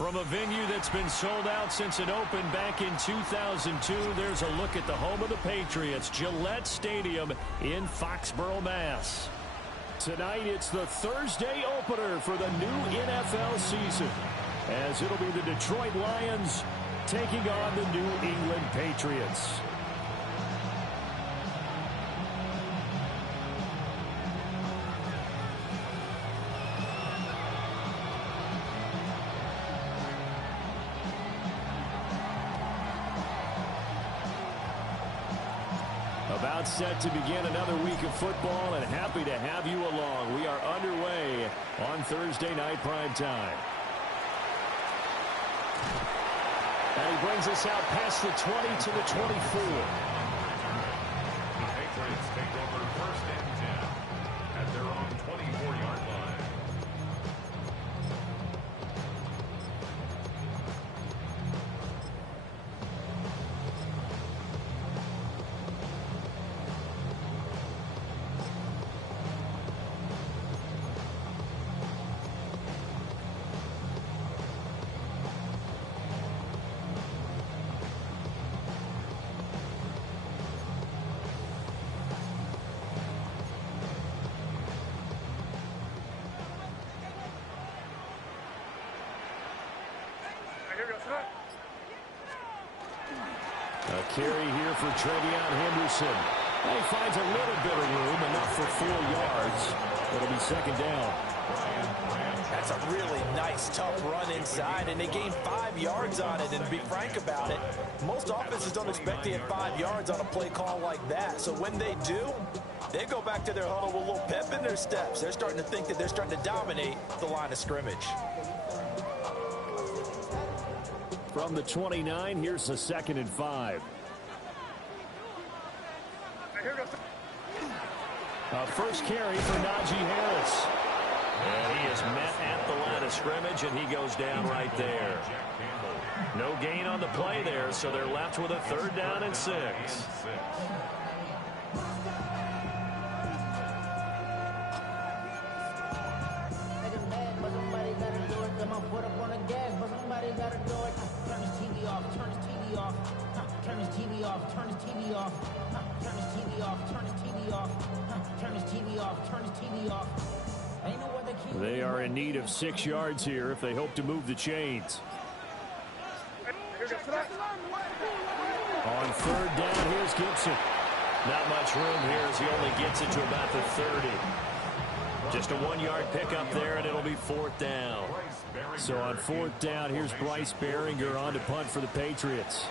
From a venue that's been sold out since it opened back in 2002, there's a look at the home of the Patriots, Gillette Stadium in Foxborough, Mass. Tonight, it's the Thursday opener for the new NFL season, as it'll be the Detroit Lions taking on the New England Patriots. About set to begin another week of football, and happy to have you along. We are underway on Thursday night primetime. And he brings us out past the 20 to the 24. The Patriots take over first and 10 at their own 24-yard line. A carry here for Trevion Henderson. And he finds a little bit of room, enough for 4 yards. It'll be second down. That's a really nice, tough run inside, and they gained 5 yards on it. And to be frank about it, most offenses don't expect to get 5 yards on a play call like that. So when they do, they go back to their huddle with a little pep in their steps. They're starting to think that they're starting to dominate the line of scrimmage. From the 29, here's the 2nd and 5. A first carry for Najee Harris. And he is met at the line of scrimmage, and he goes down right there. No gain on the play there, so they're left with a 3rd down and 6. They are in need of 6 yards here if they hope to move the chains. On 3rd down, here's Gibson. Not much room here as he only gets it to about the 30. Just a 1-yard pickup there, and it'll be 4th down. So on 4th down, here's Bryce Baringer on to punt for the Patriots.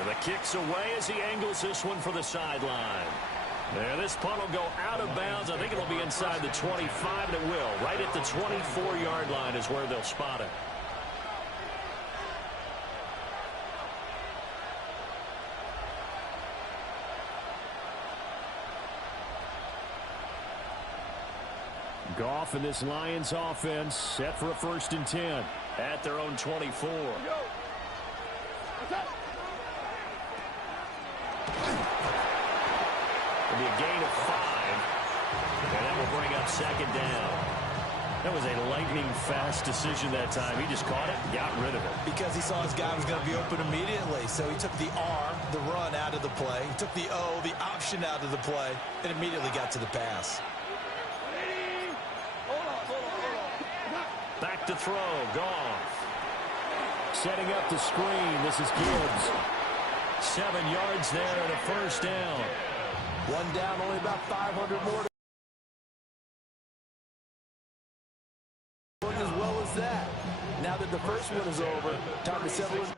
And the kick's away as he angles this one for the sideline. There, this punt will go out of bounds. I think it'll be inside the 25, and it will. Right at the 24-yard line is where they'll spot it. Goff and this Lions offense set for a 1st and 10 at their own 24. It'll be a gain of 5, and that will bring up 2nd down. That was a lightning-fast decision that time. He just caught it and got rid of it. Because he saw his guy was going to be open immediately. So he took the R, the run, out of the play. He took the O, the option, out of the play, and immediately got to the pass. Back to throw, Goff. Setting up the screen, this is Gibbs. 7 yards there and a 1st down. 1 down, only about 500 more. As well as that. Now that the first one is over, time to settle in.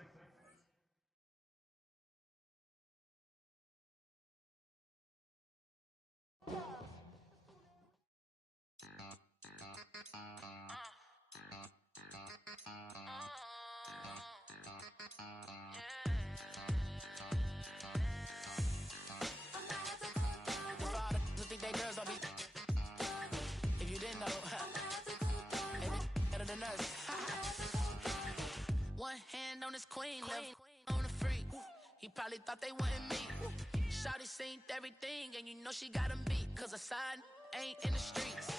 Queen left on the free. He probably thought they wanted me. Shawty seen everything, and you know she got him beat. Cause her side ain't in the streets.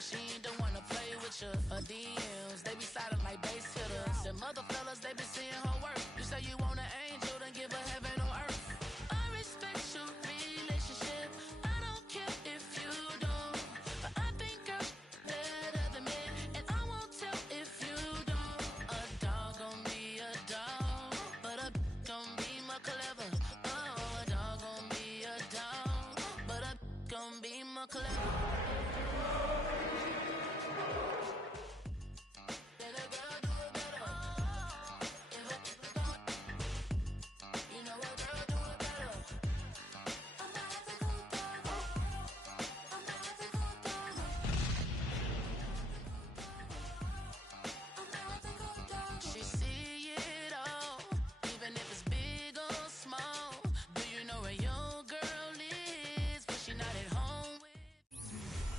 She ain't the one to play with. with you for DMs. They be sliding like base hitters. And mother fellas, they be seeing her work. You say you want an angel, then give her heaven on earth. I respect your relationship. I don't care if you don't. But I think I'm better than me. And I won't tell if you don't. A dog gon' be a dog. But a gon' be more clever. Oh, a dog gon' be a dog. But a gon' be more clever.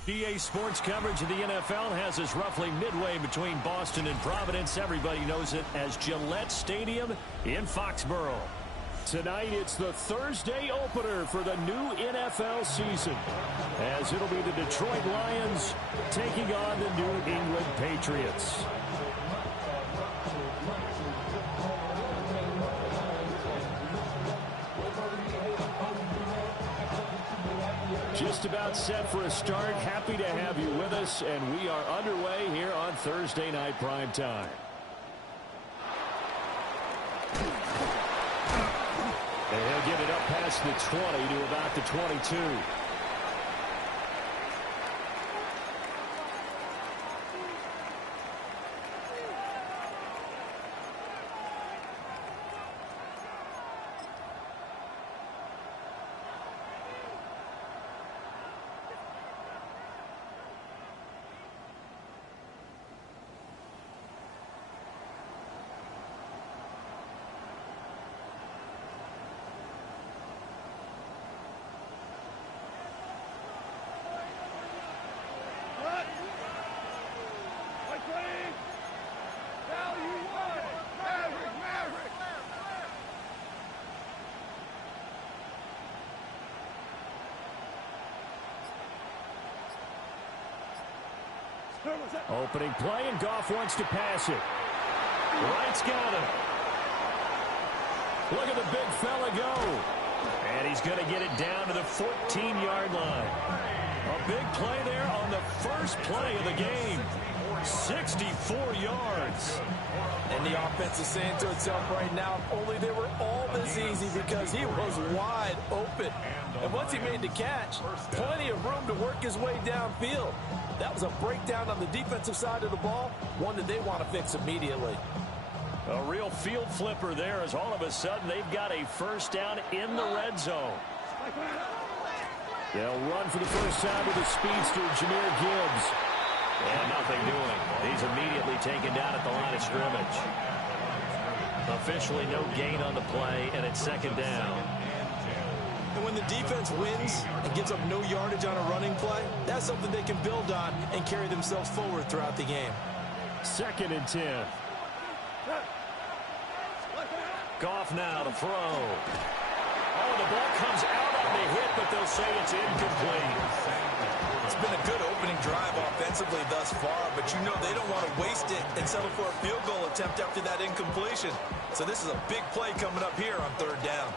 EA Sports coverage of the NFL has us roughly midway between Boston and Providence. Everybody knows it as Gillette Stadium in Foxborough. Tonight, it's the Thursday opener for the new NFL season, as it'll be the Detroit Lions taking on the New England Patriots. Just about set for a start. Happy to have you with us, and we are underway here on Thursday Night Prime Time. And he'll get it up past the 20 to about the 22. Opening play, and Goff wants to pass it. Wright's got him. Look at the big fella go. And he's going to get it down to the 14-yard line. A big play there on the first play of the game. 64 yards. And the offense is saying to itself right now, if only they were all this easy, because he was wide open. And once he made the catch, plenty of room to work his way downfield. That was a breakdown on the defensive side of the ball, one that they want to fix immediately. A real field flipper there, as all of a sudden they've got a first down in the red zone. They'll run for the first time with the speedster, Jahmyr Gibbs. And nothing doing. He's immediately taken down at the line of scrimmage. Officially no gain on the play, and it's second down. And when the defense wins and gives up no yardage on a running play, that's something they can build on and carry themselves forward throughout the game. Second and 10. Goff now to throw. Oh, the ball comes out on the hit, but they'll say it's incomplete. It's been a good opening drive offensively thus far, but you know they don't want to waste it and settle for a field goal attempt after that incompletion. So this is a big play coming up here on third down.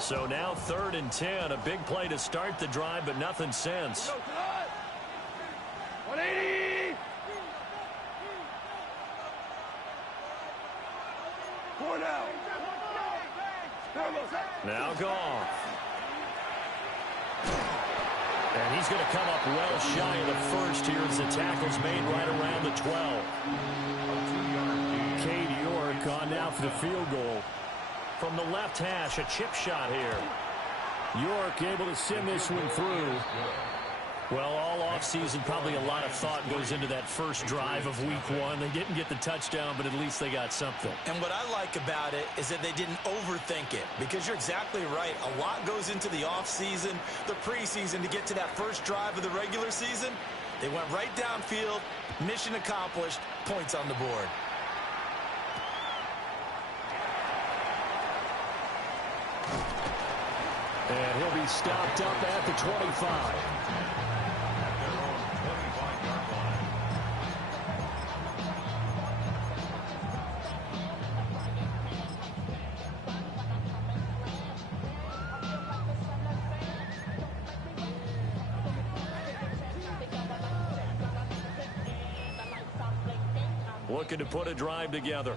So now third and 10, a big play to start the drive, but nothing since. 180! Four now. Now Goff. And he's going to come up well shy of the first here as the tackle's made right around the 12. Cade York on now for the field goal. From the left hash, a chip shot here. York able to send this one through. Well, all offseason, probably a lot of thought goes into that first drive of week one. They didn't get the touchdown, but at least they got something. And what I like about it is that they didn't overthink it, because you're exactly right. A lot goes into the offseason, the preseason, to get to that first drive of the regular season. They went right downfield, mission accomplished, points on the board. And he'll be stopped up at the 25. Looking to put a drive together.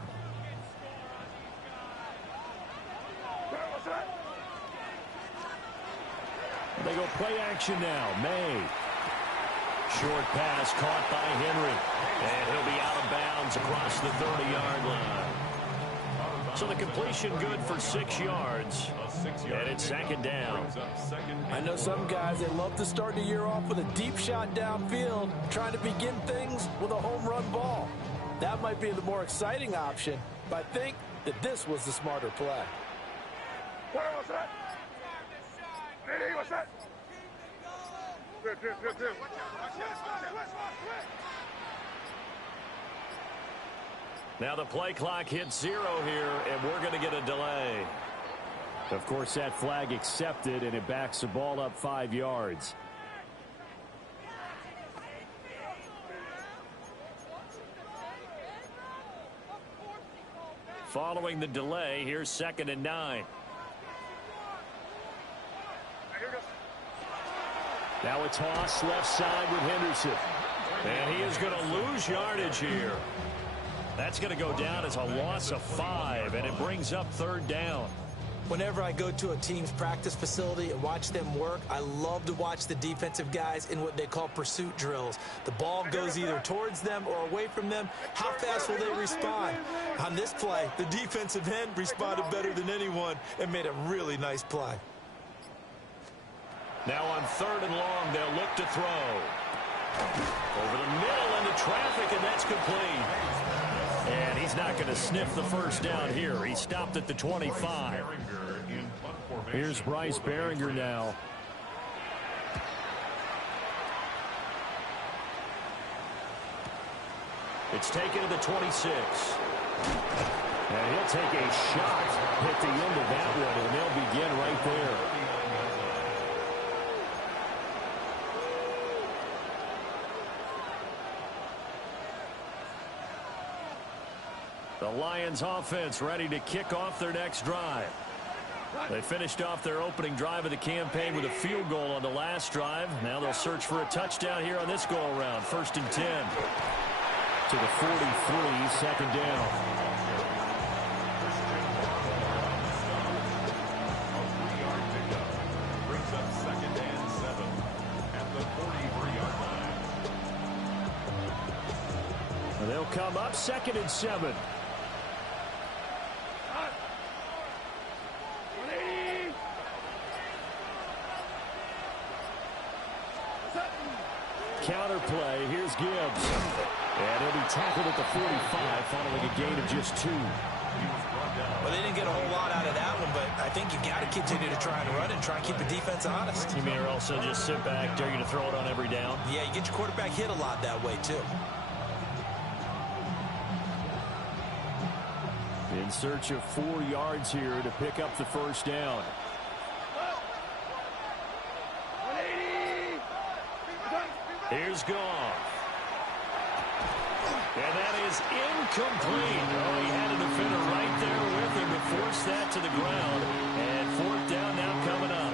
They go play action now. May. Short pass caught by Henry. And he'll be out of bounds across the 30-yard line. So the completion good for 6 yards. And it's second down. I know some guys, they love to start the year off with a deep shot downfield, trying to begin things with a home run ball. That might be the more exciting option, but I think that this was the smarter play. What's that? Ready, what's that? Good. Now the play clock hits 0 here, and we're going to get a delay. Of course, that flag accepted, and it backs the ball up 5 yards. Following the delay, here's 2nd and 9. Now a toss left side with Henderson. And he is going to lose yardage here. That's going to go down as a loss of 5, and it brings up 3rd down. Whenever I go to a team's practice facility and watch them work, I love to watch the defensive guys in what they call pursuit drills. The ball goes either towards them or away from them. How fast will they respond? On this play, the defensive end responded better than anyone and made a really nice play. Now on 3rd and long, they'll look to throw. Over the middle into traffic, and that's complete. And he's not going to sniff the first down here. He stopped at the 25. Here's Bryce Baringer now. It's taken to the 26. And he'll take a shot at the end of that one, and they'll begin right there. The Lions offense ready to kick off their next drive. They finished off their opening drive of the campaign with a field goal on the last drive. Now they'll search for a touchdown here on this go-around. 1st and 10. To the 43, 2nd down. Brings up 2nd and 7 at the 43-yard line. And they'll come up 2nd and 7. Counter play. Here's Gibbs. And he'll be tackled at the 45 following a gain of just 2. Well, they didn't get a whole lot out of that one, but I think you got to continue to try and run and try and keep the defense honest. You mean or also just sit back, dare you to throw it on every down? Yeah, you get your quarterback hit a lot that way, too. In search of 4 yards here to pick up the 1st down. Here's Goff. And that is incomplete. Oh, he had a defender right there with him to force that to the ground. And 4th down now coming up.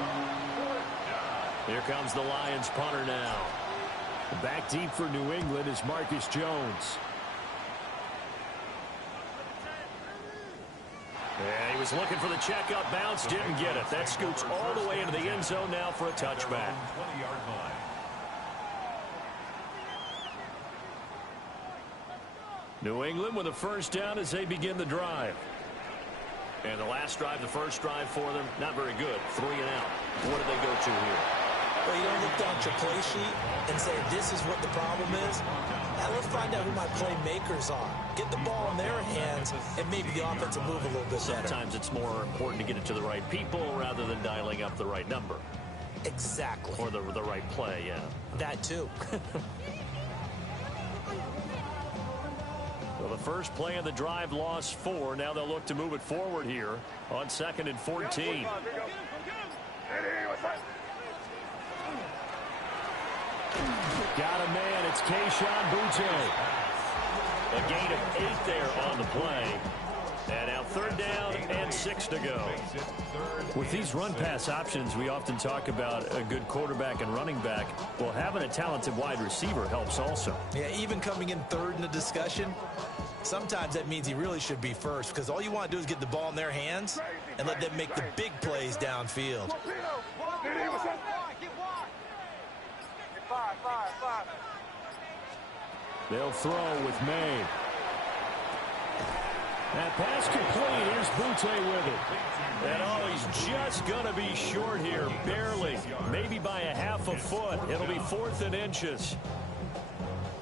Here comes the Lions punter now. Back deep for New England is Marcus Jones. And he was looking for the checkup bounce, didn't get it. That scoots all the way into the end zone now for a touchback. 20-yard line. New England with a 1st down as they begin the drive. And the last drive, the first drive for them, not very good. 3 and out. What do they go to here? Well, you don't look down at your play sheet and say, this is what the problem is. Now let's find out who my playmakers are. Get the ball in their hands, and maybe the offense will move a little bit better. Sometimes it's more important to get it to the right people rather than dialing up the right number. Exactly. Or the right play, yeah. That too. Well, the first play of the drive lost 4. Now they'll look to move it forward here on 2nd and 14. Got a man. It's Kayshon Boutte. A gain of 8 there on the play. And now 3rd down and 6 to go. With these run-pass options, we often talk about a good quarterback and running back. Well, having a talented wide receiver helps also. Yeah, even coming in 3rd in the discussion, sometimes that means he really should be first, because all you want to do is get the ball in their hands and let them make the big plays downfield. They'll throw with May. That pass complete. Here's Boutte with it. And oh, he's just going to be short here, barely. Maybe by a half a foot. It'll be 4th and inches.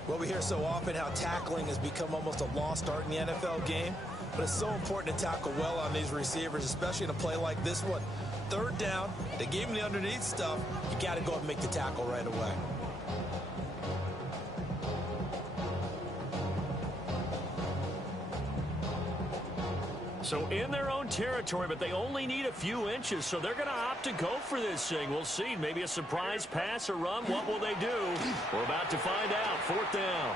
Well, we hear so often how tackling has become almost a lost art in the NFL game. But it's so important to tackle well on these receivers, especially in a play like this one. 3rd down, they gave him the underneath stuff. You got to go and make the tackle right away. So in their own territory, but they only need a few inches, so they're going to opt to go for this thing. We'll see. Maybe a surprise pass or run. What will they do? We're about to find out. 4th down.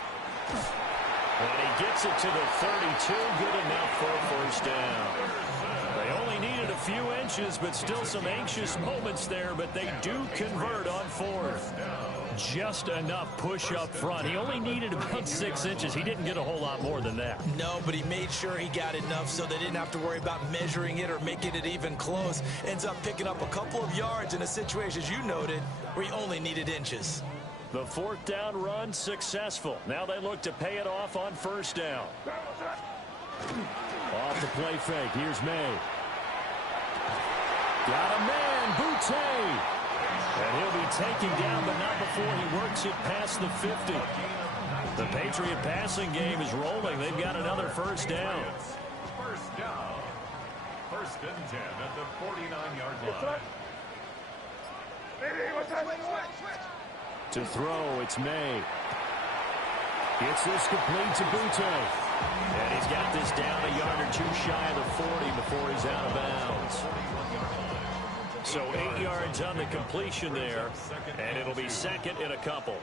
And he gets it to the 32. Good enough for a 1st down. They only needed a few inches, but still some anxious moments there, but they do convert on 4th. Just enough push up front. He only needed about 6 inches. He didn't get a whole lot more than that. No, but he made sure he got enough so they didn't have to worry about measuring it or making it even close. Ends up picking up a couple of yards in a situation, as you noted, where he only needed inches. The 4th down run successful. Now they look to pay it off on 1st down. Off the play fake. Here's May. Got a man, Boutte. And he'll be taken down, but not before he works it past the 50. The Patriot passing game is rolling. They've got another 1st down. 1st down. 1st and 10 at the 49-yard line. To throw, it's May. Gets this complete to Boutte. And he's got this down a yard or 2 shy of the 40 before he's out of bounds. So 8 yards on the completion there, and it'll be 2nd and a couple.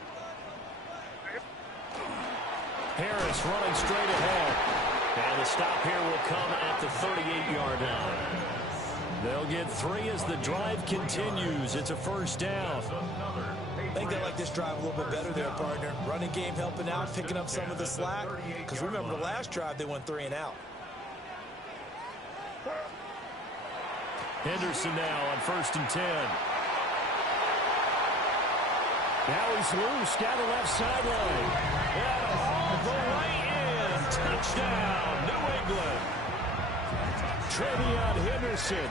Harris running straight ahead. And the stop here will come at the 38-yard line. They'll get 3 as the drive continues. It's a 1st down. I think they like this drive a little bit better there, partner. Running game helping out, picking up some of the slack. Because remember, the last drive, they went 3 and out. Henderson now on 1st and 10. Now he's loose down the left sideline. And all the way in. Touchdown, New England. TreVeyon Henderson,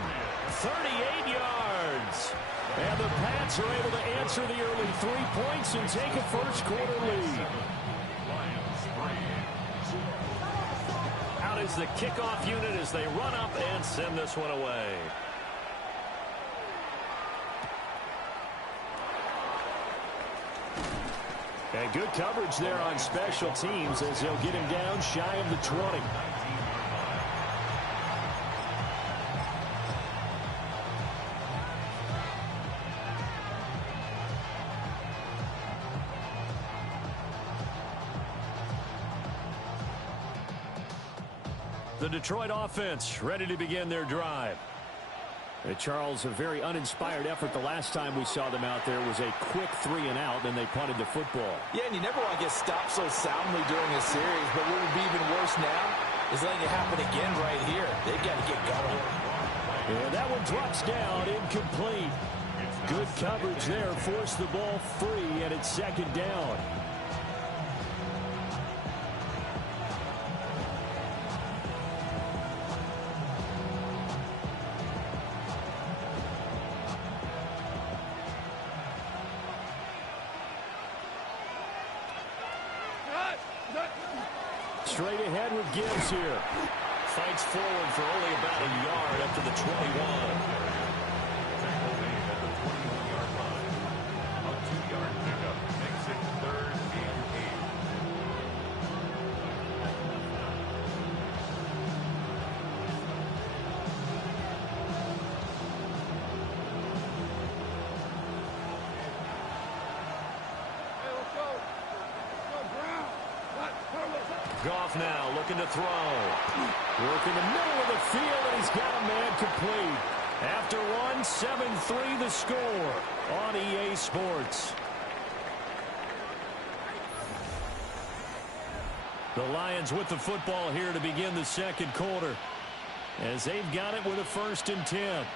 38 yards. And the Pats are able to answer the early 3 points and take a 1st quarter lead. Out is the kickoff unit as they run up and send this one away. And good coverage there on special teams as they'll get him down shy of the 20. The Detroit offense ready to begin their drive. Charles, a very uninspired effort the last time we saw them out there was a quick 3 and out, and they punted the football. Yeah, and you never want to get stopped so soundly during a series, but what would be even worse now is letting it happen again right here. They've got to get going. And that one drops down, incomplete. Good coverage there, forced the ball free, and it's 2nd down. Straight ahead with Gibbs here. Fights forward for only about a yard up to the 21. A 2-yard pickup makes it 3rd and 8. Goff now looking to throw. Work in the middle of the field, and he's got a man complete. After one, 7-3 the score on EA Sports. The Lions with the football here to begin the second quarter, as they've got it with a 1st and 10.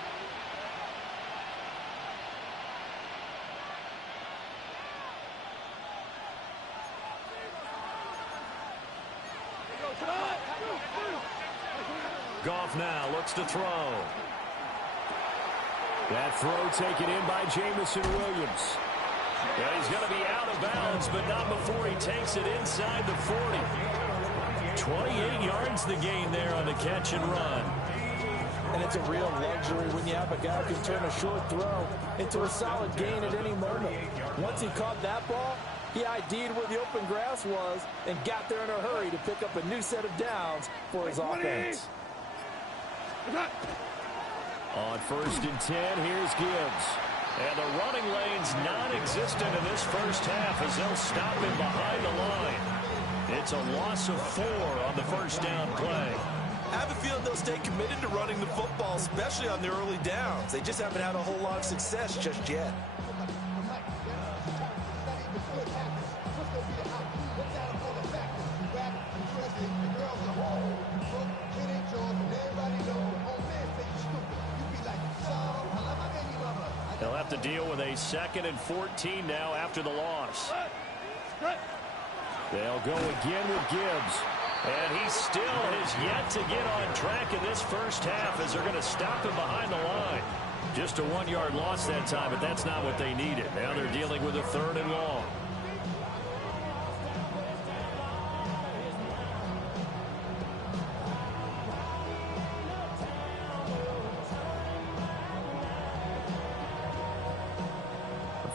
Goff now looks to throw. That throw taken in by Jameson Williams. Yeah, he's going to be out of bounds, but not before he takes it inside the 40. 28 yards the gain there on the catch and run. And it's a real luxury when you have a guy who can turn a short throw into a solid gain at any moment. Once he caught that ball, he ID'd where the open grass was and got there in a hurry to pick up a new set of downs for his offense. On 1st and 10, here's Gibbs. And the running lane's non-existent in this first half as they'll stop him behind the line. It's a loss of 4 on the first down play. I have a feeling they'll stay committed to running the football, especially on the early downs. They just haven't had a whole lot of success just yet. They'll have to deal with a 2nd and 14 now after the loss. They'll go again with Gibbs. And he still has yet to get on track in this first half as they're going to stop him behind the line. Just a 1-yard loss that time, but that's not what they needed. Now they're dealing with a 3rd and long.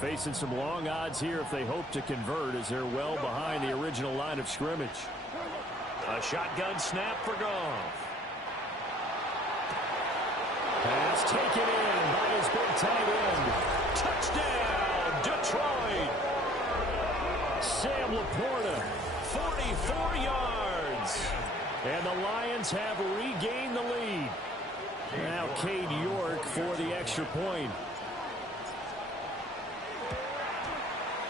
Facing some long odds here if they hope to convert, as they're well behind the original line of scrimmage. A shotgun snap for Goff. Pass taken in by his big tight end. Touchdown, Detroit. Sam Laporta, 44 yards. And the Lions have regained the lead. Now Cade York for the extra point.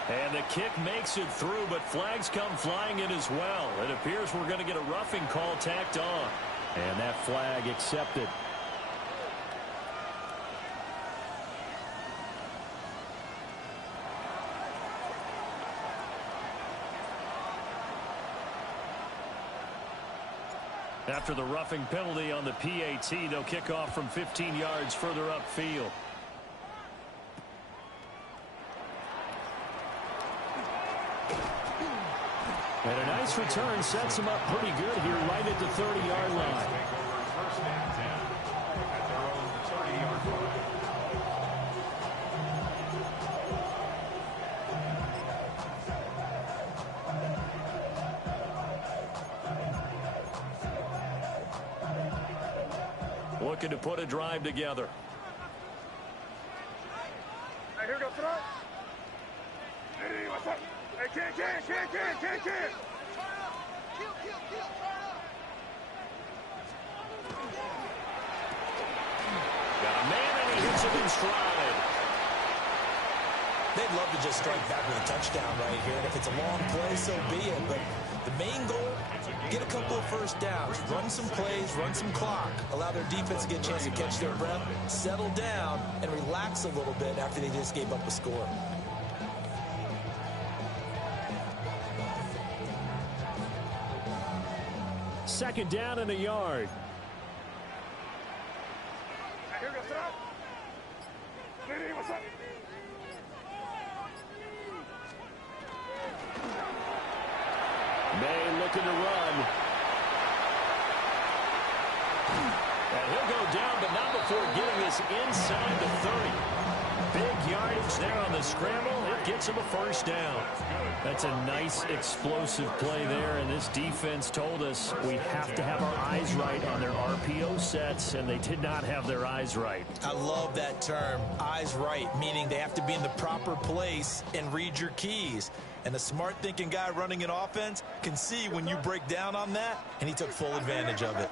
And the kick makes it through, but flags come flying in as well. It appears we're going to get a roughing call tacked on. And that flag accepted. After the roughing penalty on the PAT, they'll kick off from 15 yards further upfield. And a nice return sets him up pretty good here right at the 30-yard line. First and 10 at their own 30-yard line. Looking to put a drive together. Hey, here we go, front. Hey, what's up? Hey, kid. Got a man and he hits him in stride. They'd love to just strike back with a touchdown right here. And if it's a long play, so be it. But the main goal, get a couple of first downs, run some plays, run some clock, allow their defense to get a chance to catch their breath, settle down, and relax a little bit after they just gave up a score. Second down and a yard. Hey, here we go, front. Hey, what's up? May looking to run. And he'll go down, but not before getting this inside the 30. Big yardage there on the scramble. It gets him a first down. That's a nice explosive play there, and this defense told us we have to have our eyes right on their RPO sets, and they did not have their eyes right. I love that term, eyes right, meaning they have to be in the proper place and read your keys. And a smart-thinking guy running an offense can see when you break down on that, and he took full advantage of it.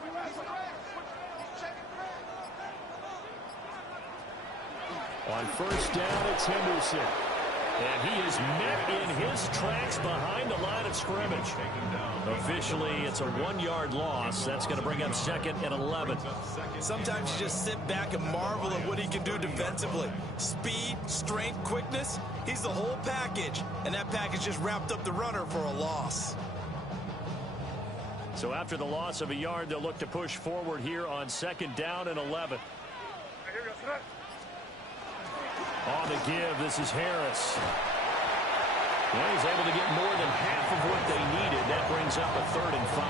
On first down, it's Henderson. And he is met in his tracks behind the line of scrimmage. Officially, it's a 1-yard loss. That's going to bring up 2nd and 11. Sometimes you just sit back and marvel at what he can do defensively. Speed, strength, quickness. He's the whole package. And that package just wrapped up the runner for a loss. So after the loss of a yard, they'll look to push forward here on 2nd down and 11. On the give, this is Harris. Well, he's able to get more than half of what they needed. That brings up a 3rd and 5.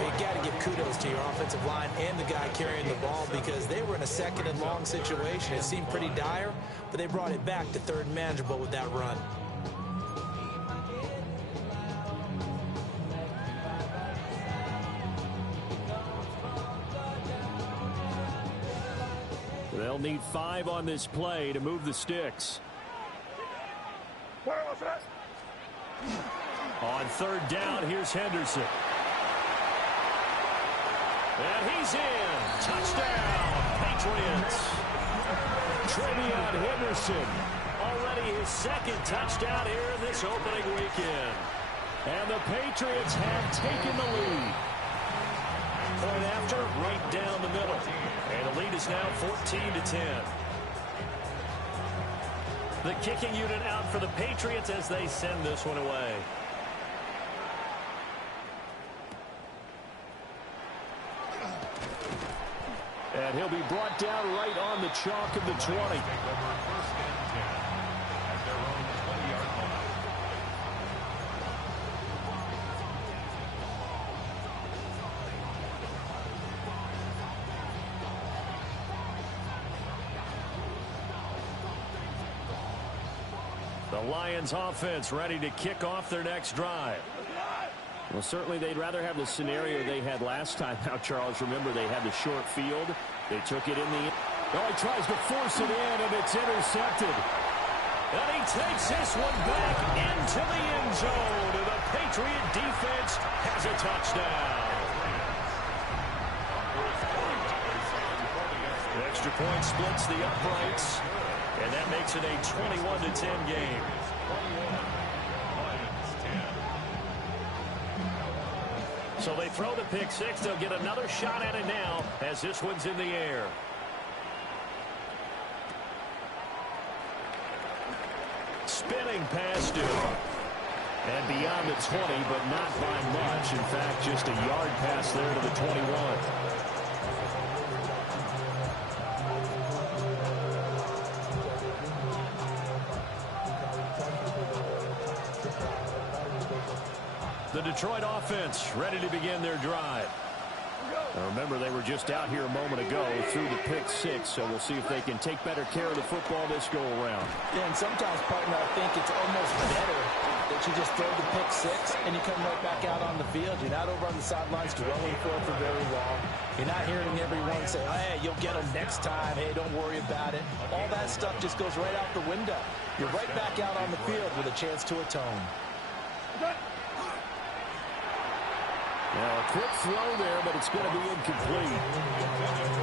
You got to give kudos to your offensive line and the guy carrying the ball because they were in a 2nd and long situation. It seemed pretty dire, but they brought it back to 3rd and manageable with that run. They'll need 5 on this play to move the sticks. On 3rd down, here's Henderson. And he's in. Touchdown, Patriots. Trevion Henderson. Already his 2nd touchdown here in this opening weekend. And the Patriots have taken the lead. Point after, right down the middle. And the lead is now 14-10. The kicking unit out for the Patriots as they send this one away. And he'll be brought down right on the chalk of the 20. The Lions offense ready to kick off their next drive. Well, certainly they'd rather have the scenario they had last time out, Charles. Remember, they had the short field. They took it in the... Oh, he tries to force it in, and it's intercepted. And he takes this one back into the end zone. And the Patriot defense has a touchdown. The extra point splits the uprights. And that makes it a 21-10 game. So they throw the pick six. They'll get another shot at it now as this one's in the air. Spinning pass to him. And beyond the 20, but not by much. In fact, just a yard pass there to the 21. The Detroit offense ready to begin their drive. Now remember, they were just out here a moment ago through the pick six, so we'll see if they can take better care of the football this go-around. Yeah, and sometimes, partner, I think it's almost better that you just throw the pick six and you come right back out on the field. You're not over on the sidelines dwelling for very long. You're not hearing everyone say, oh, hey, you'll get them next time. Hey, don't worry about it. All that stuff just goes right out the window. You're right back out on the field with a chance to atone. Now, a quick throw there, but it's going to be incomplete.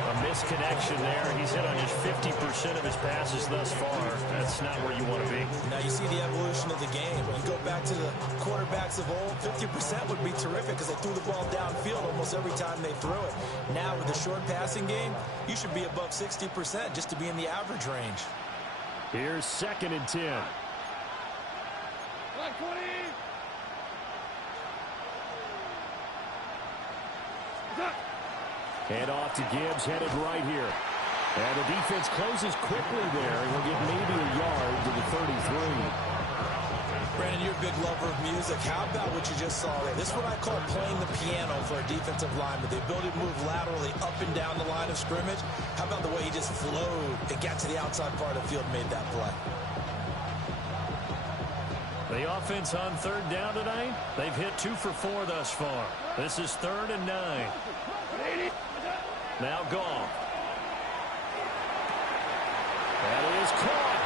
A misconnection there. He's hit on just 50% of his passes thus far. That's not where you want to be. Now, you see the evolution of the game. You go back to the quarterbacks of old, 50% would be terrific because they threw the ball downfield almost every time they threw it. Now, with the short passing game, you should be above 60% just to be in the average range. Here's 2nd and 10. Head off to Gibbs, headed right here. And the defense closes quickly there, and we'll get maybe a yard to the 33. Brandon, you're a big lover of music. How about what you just saw there? This is what I call playing the piano for a defensive lineman. The ability to move laterally up and down the line of scrimmage. How about the way he just flowed and got to the outside part of the field and made that play? The offense on 3rd down tonight, they've hit 2 for 4 thus far. This is 3rd and 9. Now Goff. That is caught.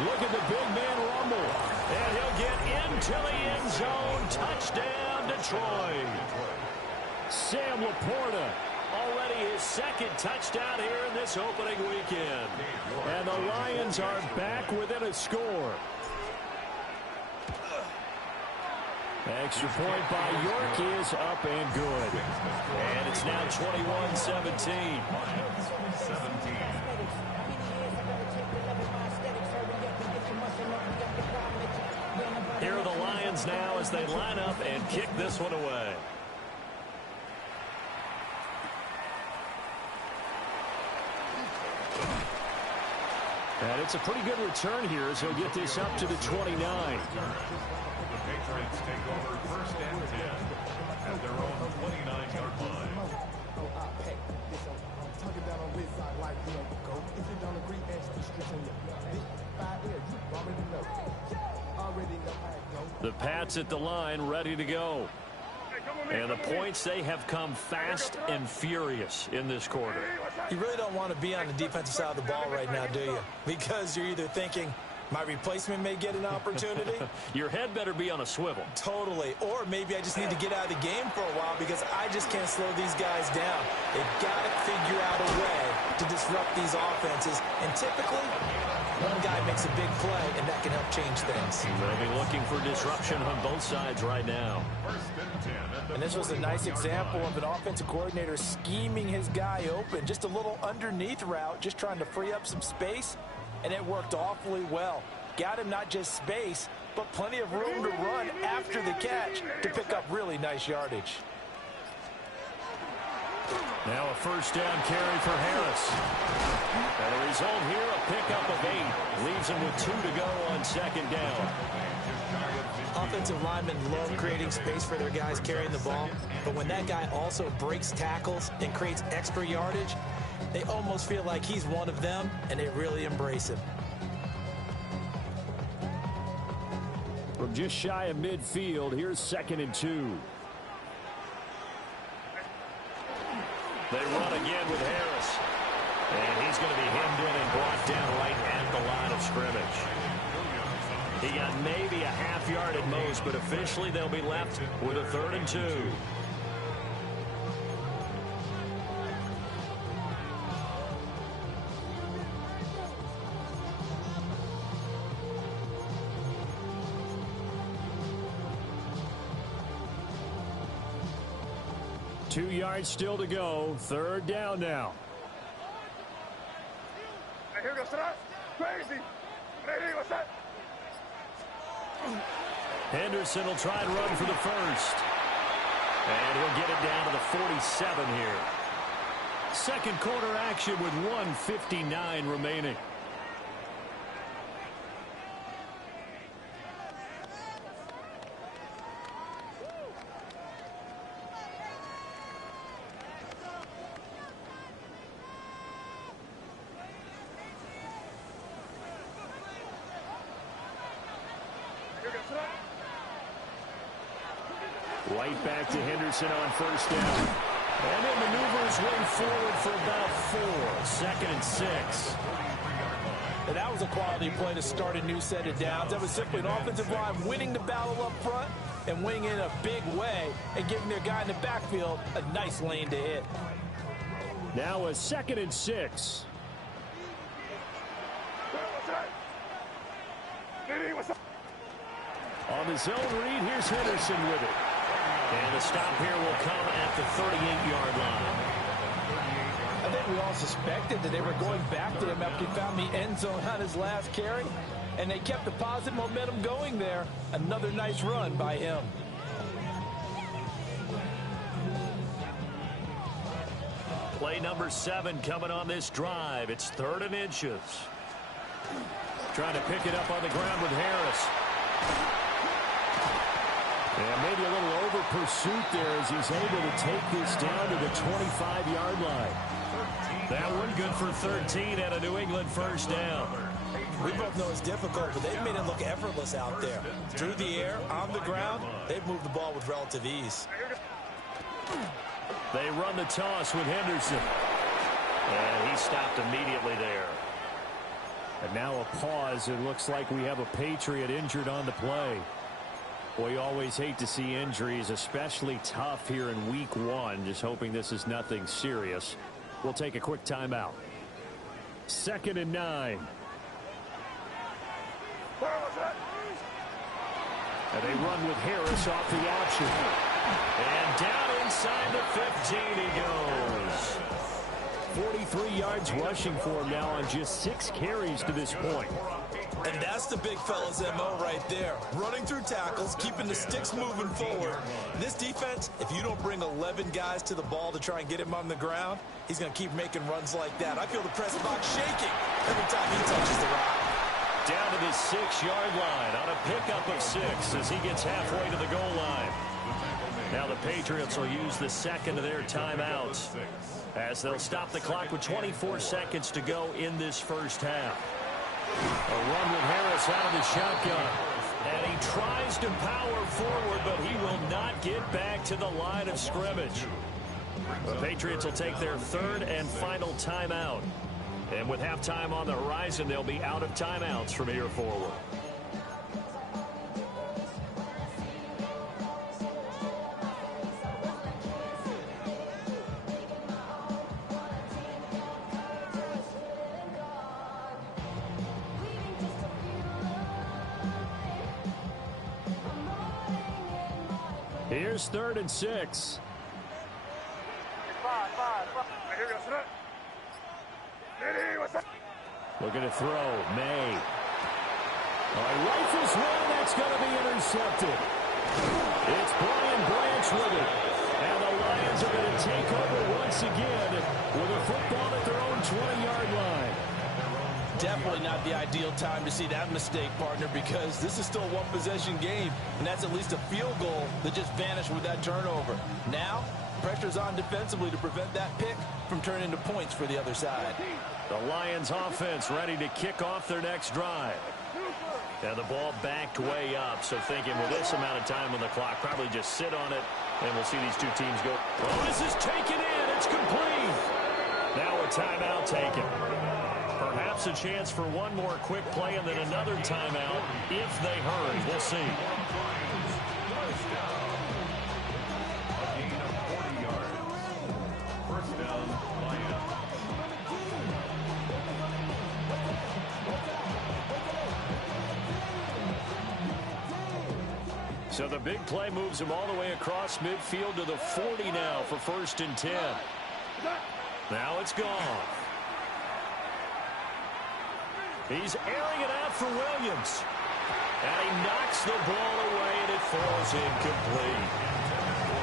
Look at the big man rumble. And he'll get into the end zone. Touchdown, Detroit. Sam Laporta, already his second touchdown here in this opening weekend. And the Lions are back within a score. Extra point by York is up and good. And it's now 21-17. Here are the Lions now as they line up and kick this one away. And it's a pretty good return here as he'll get this up to the 29. The Patriots take over first and 10 at their own 29-yard line. The Pats at the line, ready to go. And the points, they have come fast and furious in this quarter. You really don't want to be on the defensive side of the ball right now, do you? Because you're either thinking, my replacement may get an opportunity. Your head better be on a swivel. Totally. Or maybe I just need to get out of the game for a while because I just can't slow these guys down. They've got to figure out a way to disrupt these offenses. And typically, one guy makes a big play, and that can help change things. They'll be looking for disruption on both sides right now. And this was a nice example of an offensive coordinator scheming his guy open. Just a little underneath route, just trying to free up some space. And it worked awfully well. Got him not just space, but plenty of room to run after the catch to pick up really nice yardage. Now a first down carry for Harris. And the result here, a pickup of 8. Leaves him with 2 to go on second down. Offensive linemen love creating space for their guys carrying the ball, but when that guy also breaks tackles and creates extra yardage, they almost feel like he's one of them, and they really embrace him. From just shy of midfield, here's 2nd and 2. They run again with Harris. And he's going to be hemmed in and brought down right at the line of scrimmage. He got maybe a half yard at most, but officially they'll be left with a 3rd and 2. Two yards still to go. 3rd down now. Here goes that. Crazy. Ready, what's that? Henderson will try and run for the first. And he'll get it down to the 47 here. Second quarter action with 1:59 remaining. Right back to Henderson on first down. And it maneuvers way forward for about 4. 2nd and 6. And that was a quality play to start a new set of downs. That was simply an offensive line winning the battle up front and winning in a big way and giving their guy in the backfield a nice lane to hit. Now a 2nd and 6. On the zone read, here's Henderson with it. And the stop here will come at the 38-yard line. I think we all suspected that they were going back to him after he found the end zone on his last carry. And they kept the positive momentum going there. Another nice run by him. Play number 7 coming on this drive. It's 3rd and inches. Trying to pick it up on the ground with Harris. And maybe a little over pursuit there as he's able to take this down to the 25-yard line. That one good for 13 and a New England first down. We both know it's difficult, but they've made it look effortless out there. Through the air, on the ground, they've moved the ball with relative ease. They run the toss with Henderson. And he stopped immediately there. And now a pause. It looks like we have a Patriot injured on the play. Well, you always hate to see injuries, especially tough here in week 1. Just hoping this is nothing serious. We'll take a quick timeout. 2nd and 9. And they run with Harris off the option. And down inside the 15 he goes. 43 yards rushing for him now on just 6 carries to this point. And that's the big fella's MO right there. Running through tackles, keeping the sticks moving forward. This defense, if you don't bring 11 guys to the ball to try and get him on the ground, he's going to keep making runs like that. I feel the press box shaking every time he touches the rock. Down to the 6-yard line on a pickup of 6 as he gets halfway to the goal line. Now the Patriots will use the second of their timeouts as they'll stop the clock with 24 seconds to go in this first half. A run with Harris out of the shotgun. And he tries to power forward, but he will not get back to the line of scrimmage. The Patriots will take their 3rd and final timeout. And with halftime on the horizon, they'll be out of timeouts from here forward. Here's 3rd and 6. Looking to throw. May. Rifles one. That's going to be intercepted. It's Brian Branch with it. And the Lions are going to take over once again with a football at their own 20-yard line. Definitely not the ideal time to see that mistake, partner, because this is still a one-possession game, and that's at least a field goal that just vanished with that turnover. Now, pressure's on defensively to prevent that pick from turning into points for the other side. The Lions offense ready to kick off their next drive. And the ball backed way up, so thinking with this amount of time on the clock, probably just sit on it, and we'll see these two teams go. Oh, this is taken in. It's complete. Now a timeout taken. Perhaps a chance for one more quick play and then another timeout if they hurry. We'll see. A gain of 40 yards. First down, Lions. So the big play moves him all the way across midfield to the 40 now for 1st and 10. Now it's gone. He's airing it out for Williams. And he knocks the ball away, and it falls incomplete.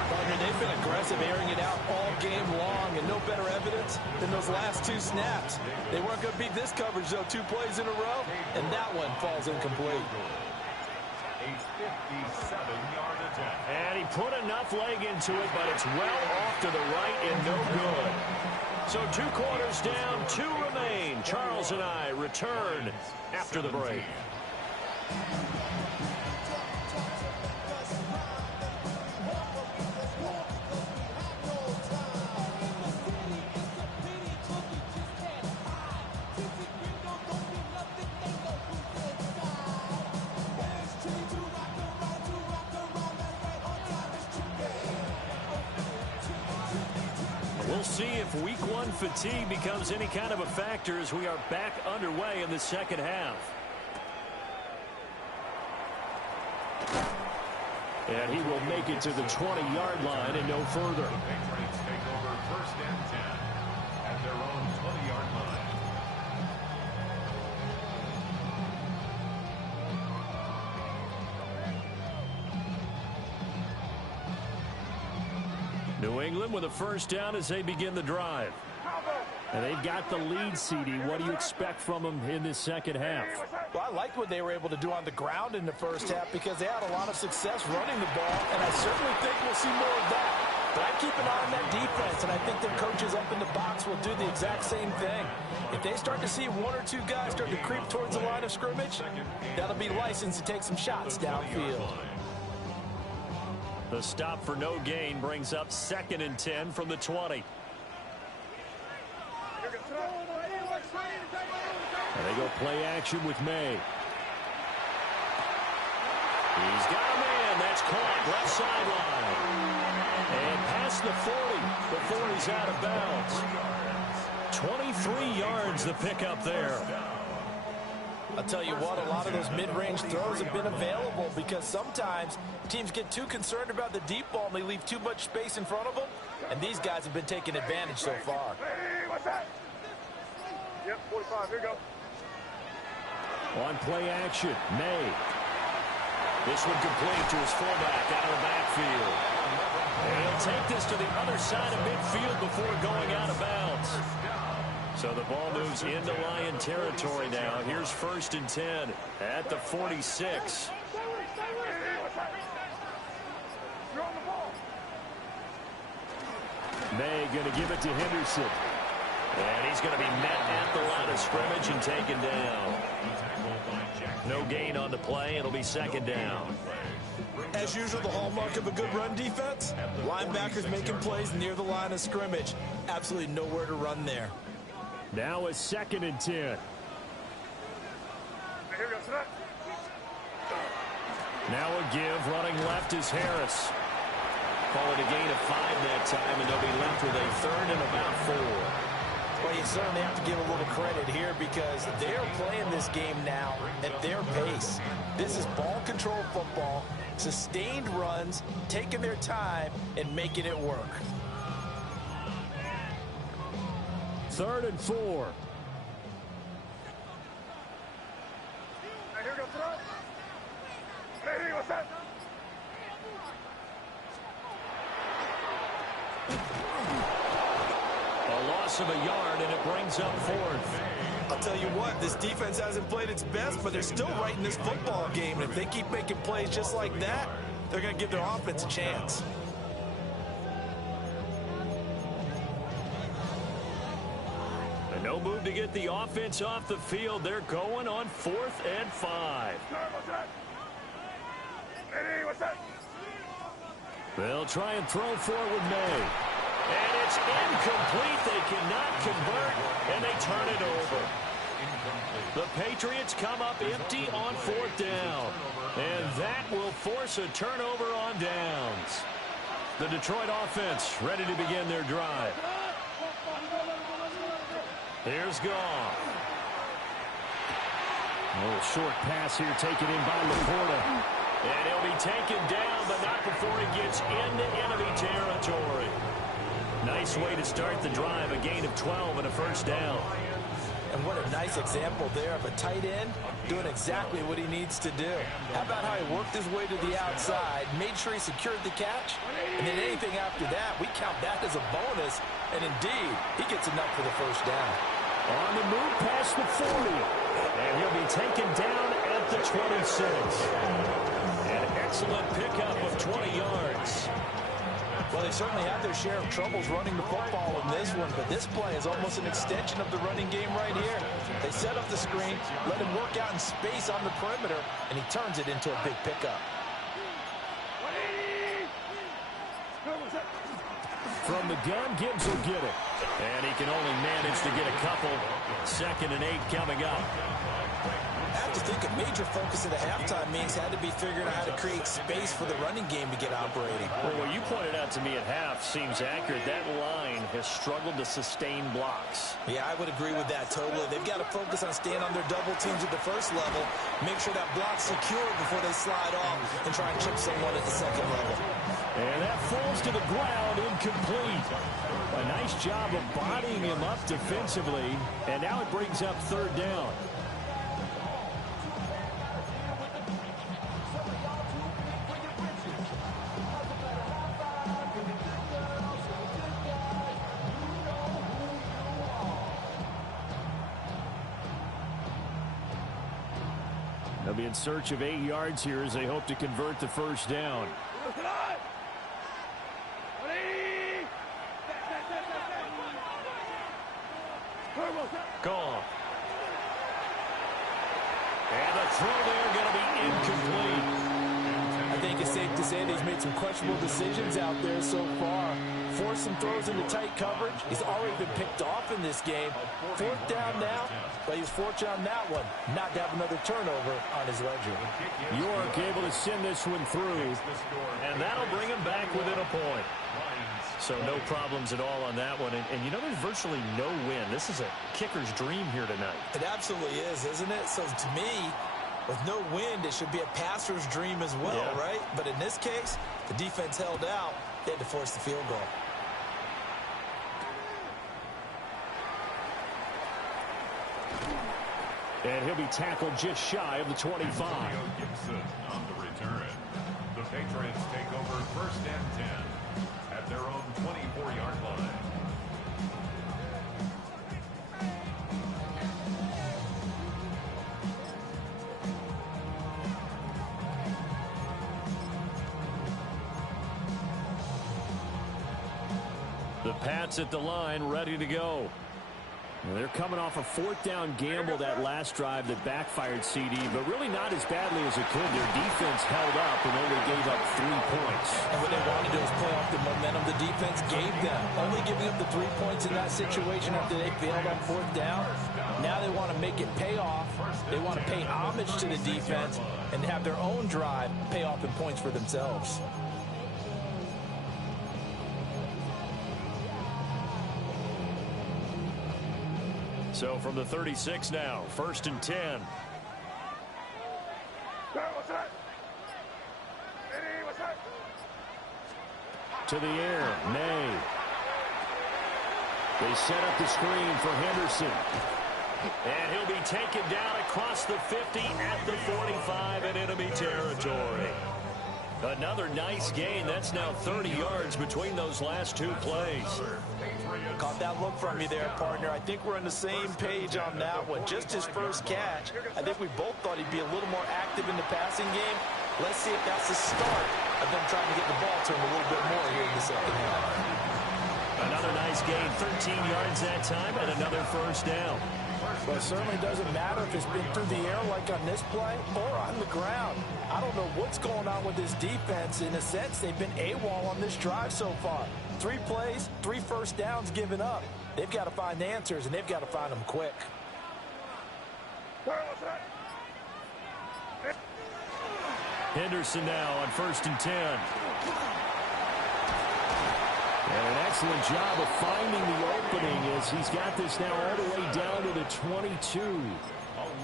Partner, they've been aggressive airing it out all game long, and no better evidence than those last 2 snaps. They weren't going to beat this coverage, though, 2 plays in a row, and that one falls incomplete. A 57-yard attempt. And he put enough leg into it, but it's well off to the right and no good. So 2 quarters down, 2 remain. Charles and I return after the break. We'll see if week 1 fatigue becomes any kind of a factor as we are back underway in the second half. And he will make it to the 20-yard line and no further. The Patriots take over 1st and 10 at their own 20-yard line. New England with a first down as they begin the drive. And they've got the lead, CD. What do you expect from them in this second half? Well, I liked what they were able to do on the ground in the first half because they had a lot of success running the ball, and I certainly think we'll see more of that. But I keep an eye on that defense, and I think their coaches up in the box will do the exact same thing. If they start to see 1 or 2 guys start to creep towards the line of scrimmage, that'll be licensed to take some shots downfield. The stop for no gain brings up 2nd and 10 from the 20. And they go play action with May. He's got a man. That's caught left sideline. And past the 40 before he's out of bounds. 23 yards the pickup there. I'll tell you what, a lot of those mid-range throws have been available because sometimes teams get too concerned about the deep ball and they leave too much space in front of them. And these guys have been taking advantage so far. Hey, what's that? Yep, 45. Here you go. On play action, May. This one complete to his fullback out of the backfield. And he'll take this to the other side of midfield before going out of bounds. So the ball moves into Lion territory now. Here's 1st and 10 at the 46. You're on the ball. May going to give it to Henderson. And he's going to be met at the line of scrimmage and taken down. No gain on the play. It'll be 2nd down. As usual, the hallmark of a good run defense, linebackers making plays near the line of scrimmage. Absolutely nowhere to run there. Now it's 2nd and 10. Here you go, set. Now a give. Running left is Harris. Call it a gain of 5 that time, and they'll be left with a 3rd and about 4. Well, you certainly have to give a little credit here because they're playing this game now at their pace. This is ball control football, sustained runs, taking their time, and making it work. 3rd and 4. Hey, here you go, set. Hey, what's that? A loss of a yard, and it brings up 4th. I'll tell you what, this defense hasn't played its best, but they're still right in this football game. And if they keep making plays just like that, they're going to give their offense a chance. And no move to get the offense off the field. They're going on 4th and 5. What's that? Hey, what's that? They'll try and throw forward May. And it's incomplete. They cannot convert, and they turn it over. The Patriots come up empty on 4th down. And that will force a turnover on downs. The Detroit offense ready to begin their drive. Here's Goff. A little short pass here taken in by Laporta. And he'll be taken down, but not before he gets into enemy territory. Nice way to start the drive. A gain of 12 and a 1st down. And what a nice example there of a tight end doing exactly what he needs to do. How about how he worked his way to the outside, made sure he secured the catch, and then anything after that, we count that as a bonus. And indeed, he gets enough for the 1st down. On the move past the 40. And he'll be taken down at the 26. An excellent pickup of 20 yards. Well, they certainly had their share of troubles running the football in this one, but this play is almost an extension of the running game right here. They set up the screen, let him work out in space on the perimeter, and he turns it into a big pickup. From the gun, Gibbs will get it. And he can only manage to get a couple. 2nd and 8 coming up. I have to think a major focus at the halftime means had to be figuring out how to create space for the running game to get operating. Well, what you pointed out to me at half seems accurate. That line has struggled to sustain blocks. Yeah, I would agree with that totally. They've got to focus on staying on their double teams at the 1st level, make sure that block's secure before they slide off, and try and chip someone at the 2nd level. And that falls to the ground, incomplete. A nice job of bodying him up defensively, and now it brings up 3rd down. They'll be in search of 8 yards here as they hope to convert the 1st down. Goff. And the throw there going to be incomplete. I think it's safe to say that he's made some questionable decisions out there so far. force some throws into tight coverage. He's already been picked off in this game. Fourth down now, but he was fortunate on that one not to have another turnover on his ledger. York able to send this one through, and that'll bring him back within a point. So no problems at all on that one. And you know, there's virtually no win. This is a kicker's dream here tonight. It absolutely is, isn't it? So to me, with no wind, it should be a passer's dream as well, yeah. Right? But in this case, the defense held out. They had to force the field goal. And he'll be tackled just shy of the 25. Gibson on the return. The Patriots take over first and 10 at their own 24-yard line. The Pats at the line, ready to go. Well, they're coming off a fourth down gamble that last drive that backfired CD, but really not as badly as it could. Their defense held up and only gave up 3 points. And what they wanted to do was play off the momentum the defense gave them. Only giving up the 3 points in that situation after they failed on fourth down. Now they want to make it pay off. They want to pay homage to the defense and have their own drive pay off in points for themselves. So from the 36 now, first and 10. To the air, May. They set up the screen for Henderson. And he'll be taken down across the 50 at the 45 in enemy territory. Another nice gain. That's now 30 yards between those last 2 plays. Caught that look from you there, partner. I think we're on the same page on that one. Just his first catch. I think we both thought he'd be a little more active in the passing game. Let's see if that's the start of them trying to get the ball to him a little bit more here in the second half. Another nice gain, 13 yards that time, and another first down. But it certainly doesn't matter if it's been through the air like on this play or on the ground. I don't know what's going on with this defense. In a sense, they've been AWOL on this drive so far. 3 plays, 3 first downs given up. They've got to find answers, and they've got to find them quick. Henderson now on first and 10. And an excellent job of finding the opening as he's got this now all the way down to the 22.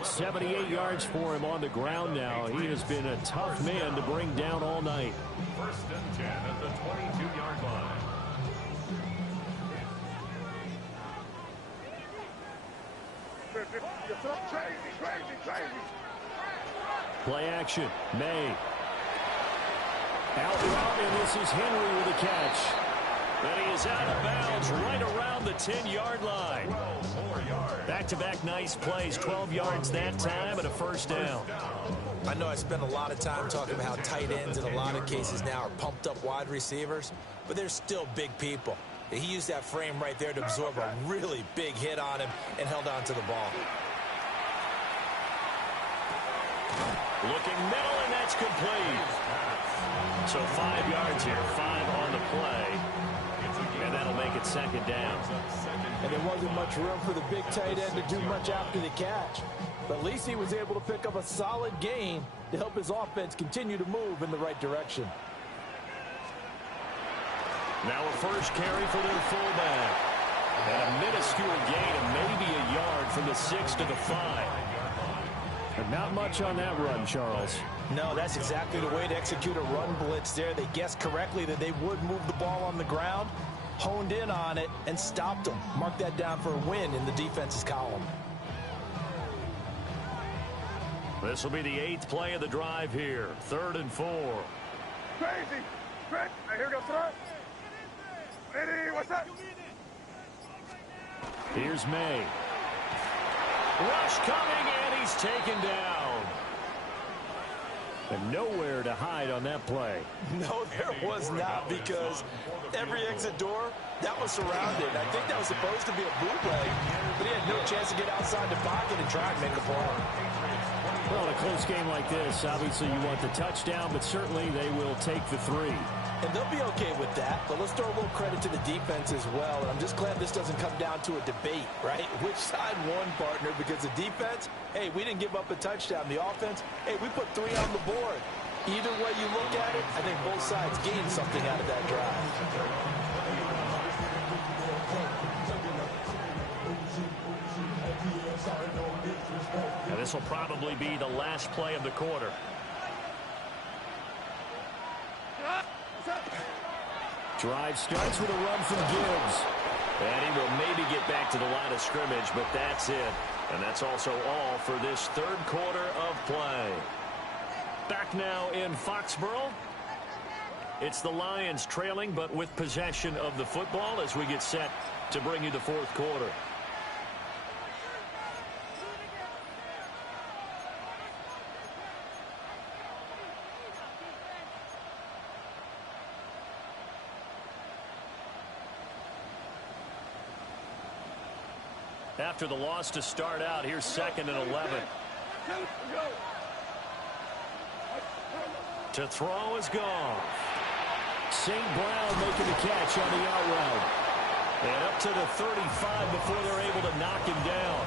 78 yards for him on the ground now. He has been a tough man to bring down all night. First and 10 at the 22-yard line. Play action. May. Out route, and this is Henry with a catch. And he is out of bounds right around the 10-yard line. Back-to-back nice plays, 12 yards that time, and a first down. I know I spent a lot of time talking about how tight ends in a lot of cases now are pumped up wide receivers, but they're still big people. He used that frame right there to absorb a really big hit on him and held on to the ball. Looking middle, and that's complete. So 5 yards here, 5 on the play. And that'll make it second down. And there wasn't much room for the big tight end to do much after the catch. But at least he was able to pick up a solid gain to help his offense continue to move in the right direction. Now a first carry for their fullback. And a minuscule gain of maybe a yard from the 6 to the 5. But not much on that run, Charles. No, that's exactly the way to execute a run blitz there. They guessed correctly that they would move the ball on the ground, honed in on it, and stopped them. Mark that down for a win in the defense's column. This will be the 8th play of the drive here. 3rd and 4. Crazy. Quick. Here goes throw. Ready. What's up? Here's May. Rush coming, and he's taken down. And nowhere to hide on that play. No, there was not, because every exit door, that was surrounded. I think that was supposed to be a bootleg, but he had no chance to get outside the pocket and try and make a play. Well, in a close game like this, obviously you want the touchdown, but certainly they will take the 3. And they'll be okay with that, but let's throw a little credit to the defense as well. And I'm just glad this doesn't come down to a debate, right? Which side won, partner? Because the defense, hey, we didn't give up a touchdown. The offense, hey, we put 3 on the board. Either way you look at it, I think both sides gained something out of that drive. And this will probably be the last play of the quarter. Drive starts with a run from Gibbs. And he will maybe get back to the line of scrimmage, but that's it. And that's also all for this third quarter of play. Back now in Foxborough. It's the Lions trailing, but with possession of the football as we get set to bring you the fourth quarter. After the loss to start out, here's 2nd and 11. To throw is Goff. St. Brown making the catch on the out route. And up to the 35 before they're able to knock him down.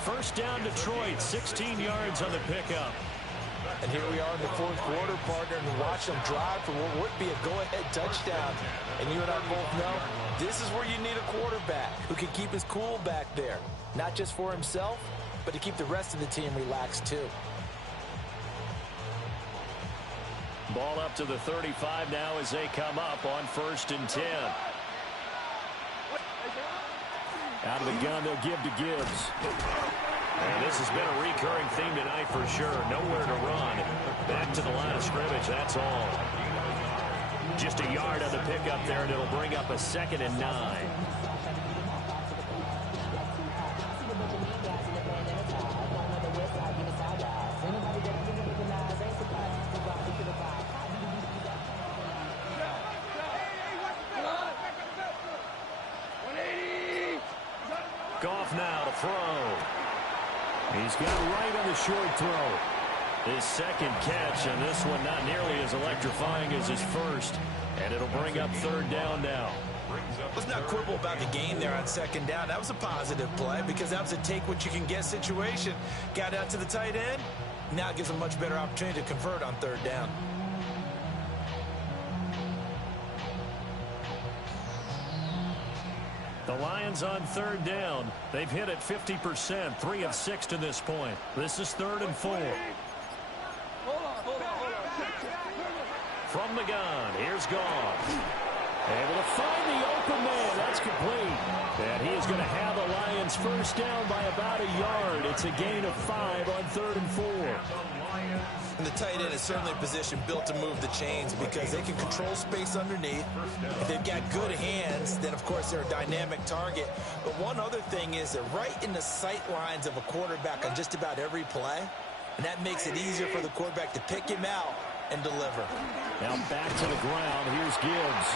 First down Detroit, 16 yards on the pickup. And here we are in the fourth quarter, partner, and watch them drive for what would be a go-ahead touchdown. And you and I both know this is where you need a quarterback who can keep his cool back there. Not just for himself, but to keep the rest of the team relaxed too. Ball up to the 35 now as they come up on 1st and 10. Out of the gun, they'll give to Gibbs. And this has been a recurring theme tonight for sure. Nowhere to run. Back to the line of scrimmage, that's all. Just a yard on the pickup there, and it'll bring up a 2nd and 9. Goff now to throw. He's got right on the short throw. His 2nd catch, and this one not nearly as electrifying as his first. And it'll bring up 3rd down now. Let's not quibble about the game there on 2nd down. That was a positive play because that was a take-what-you-can-get situation. Got out to the tight end. Now it gives a much better opportunity to convert on 3rd down. The Lions on 3rd down. They've hit it 50%, 3 of 6 to this point. This is 3rd and 4. From the gun, here's Goff. Able to find the open man. That's complete. And he is going to have the Lions first down by about a yard. It's a gain of 5 on 3rd and 4. And the tight end is certainly a position built to move the chains because they can control space underneath. If they've got good hands, then of course they're a dynamic target. But one other thing is they're right in the sight lines of a quarterback on just about every play. And that makes it easier for the quarterback to pick him out and deliver. Now back to the ground. Here's Gibbs.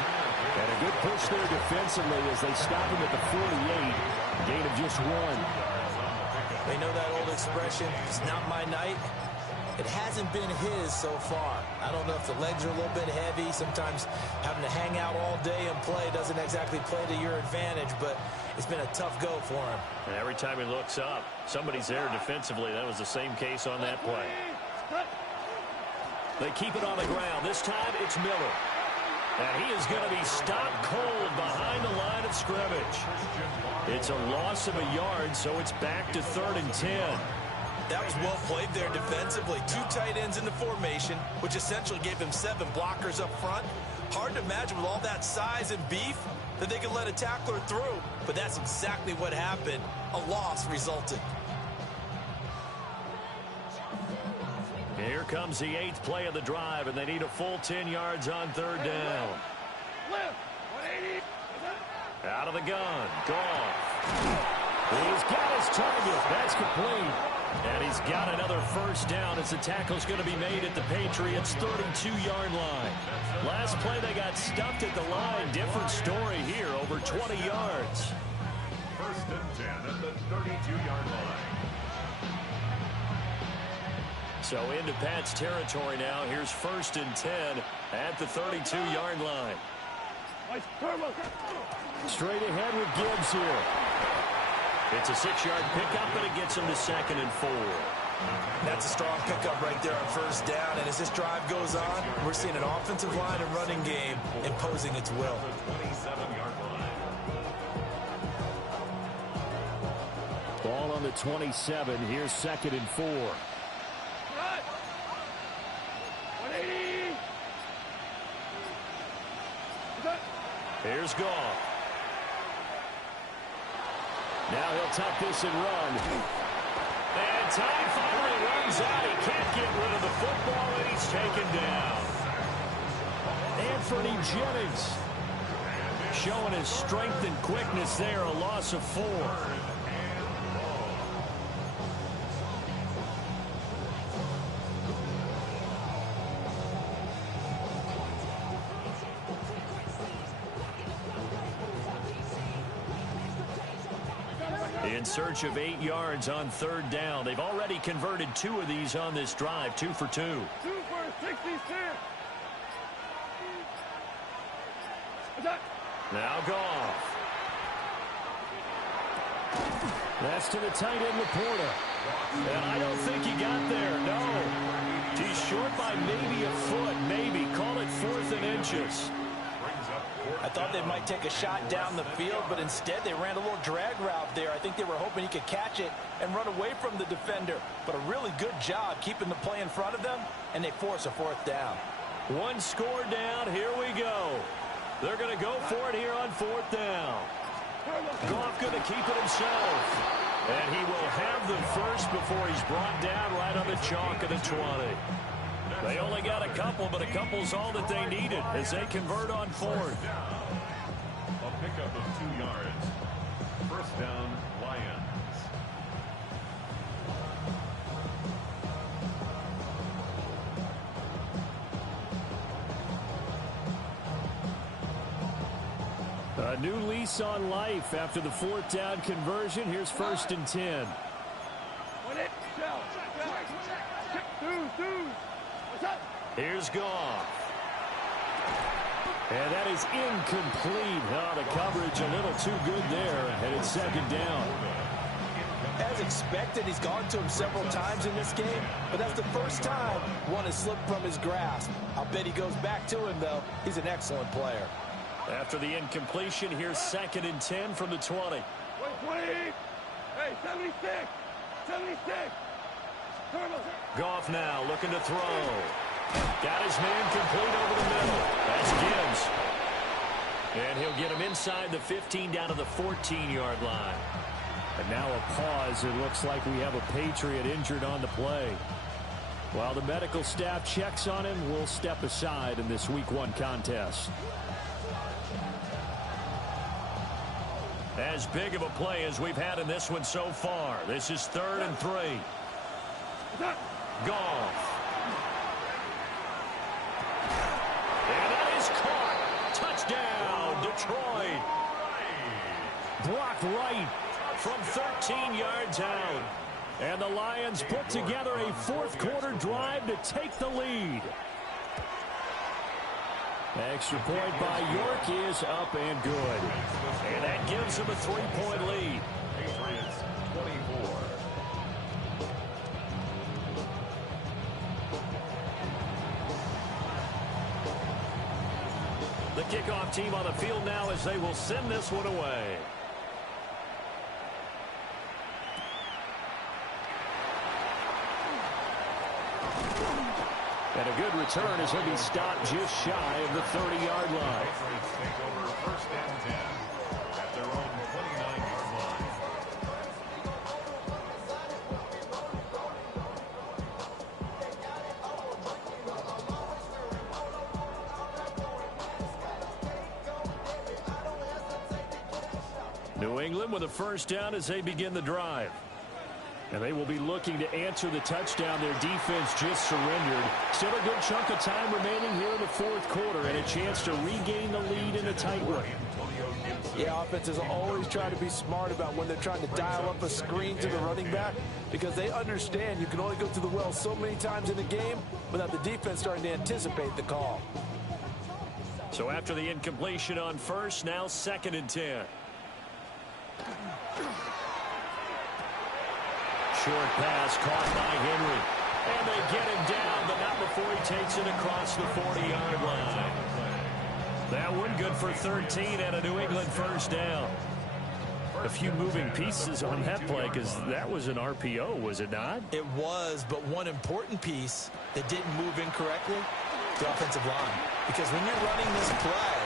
And a good push there defensively as they stop him at the 48. Gain of just 1. They know that old expression, it's not my night. It hasn't been his so far. I don't know if the legs are a little bit heavy. Sometimes having to hang out all day and play doesn't exactly play to your advantage, but it's been a tough go for him. And every time he looks up, somebody's there defensively. That was the same case on that play. They keep it on the ground. This time it's Miller. And he is going to be stopped cold behind the line of scrimmage. It's a loss of a yard, so it's back to 3rd and 10. That was well played there defensively. 2 tight ends in the formation, which essentially gave him 7 blockers up front. Hard to imagine with all that size and beef that they could let a tackler through. But that's exactly what happened. A loss resulted. Here comes the 8th play of the drive, and they need a full 10 yards on 3rd down. Out of the gun, Goff. He's got his target. That's complete. And he's got another first down as the tackle's going to be made at the Patriots' 32-yard line. Last play, they got stuffed at the line. Different story here, over 20 yards. 1st and 10 at the 32-yard line. So into Pat's territory now. Here's 1st and 10 at the 32-yard line. Straight ahead with Gibbs here. It's a 6-yard pickup, and it gets him to 2nd and 4. That's a strong pickup right there on 1st down. And as this drive goes on, we're seeing an offensive line and running game imposing its will. The 27-yard line. Ball on the 27. Here's 2nd and 4. Here's Goff. Now he'll tuck this and run. And time finally runs out. He can't get rid of the football, and he's taken down. Anthony Jennings showing his strength and quickness there. A loss of 4. In search of 8 yards on 3rd down. They've already converted 2 of these on this drive, 2 for 2. 2 for 66. Now Goff. That's to the tight end, Laporta. And I don't think he got there, no. He's short by maybe a foot, maybe. Call it 4th and inches. I thought they might take a shot down the field, but instead they ran a little drag route there. I think they were hoping he could catch it and run away from the defender. But a really good job keeping the play in front of them, and they force a 4th down. 1 score down. Here we go. They're going to go for it here on 4th down. Goff going to keep it himself. And he will have the first before he's brought down right on the chalk of the 20. They only got a couple, but a couple's all that they needed as they convert on 4th. A pickup of 2 yards. 1st down, Lions. A new lease on life after the 4th down conversion. Here's 1st and 10. Here's Goff. And that is incomplete. Oh, the coverage a little too good there, and it's 2nd down. As expected, he's gone to him several times in this game, but that's the first time one has slipped from his grasp. I'll bet he goes back to him, though. He's an excellent player. After the incompletion, here's 2nd and 10 from the 20. Hey, 76! 76! Goff now looking to throw. Got his man complete over the middle. That's Gibbs. And he'll get him inside the 15 down to the 14-yard line. And now a pause. It looks like we have a Patriot injured on the play. While the medical staff checks on him, we'll step aside in this Week 1 contest. As big of a play as we've had in this one so far. This is 3rd and 3. Goff. And that is caught. Touchdown, Detroit. Blocked right from 13 yards out. And the Lions put together a 4th quarter drive to take the lead. Extra point by York is up and good. And that gives them a 3-point lead. Patriots 24. The kickoff team on the field now as they will send this one away. And a good return as he'll be stopped just shy of the 30-yard line. Patriots take over 1st and 10 at their own 29-yard line. New England with a 1st down as they begin the drive. And they will be looking to answer the touchdown. Their defense just surrendered. Still a good chunk of time remaining here in the fourth quarter and a chance to regain the lead in a tight one. Yeah, offenses always try to be smart about when they're trying to dial up a screen to the running back because they understand you can only go through the well so many times in the game without the defense starting to anticipate the call. So after the incompletion on first, now 2nd and 10. Short pass caught by Henry. And they get him down, but not before he takes it across the 40-yard line. That one good for 13 and a New England first down. A few moving pieces on that play because that was an RPO, was it not? It was, but one important piece that didn't move incorrectly, the offensive line. Because when you're running this play,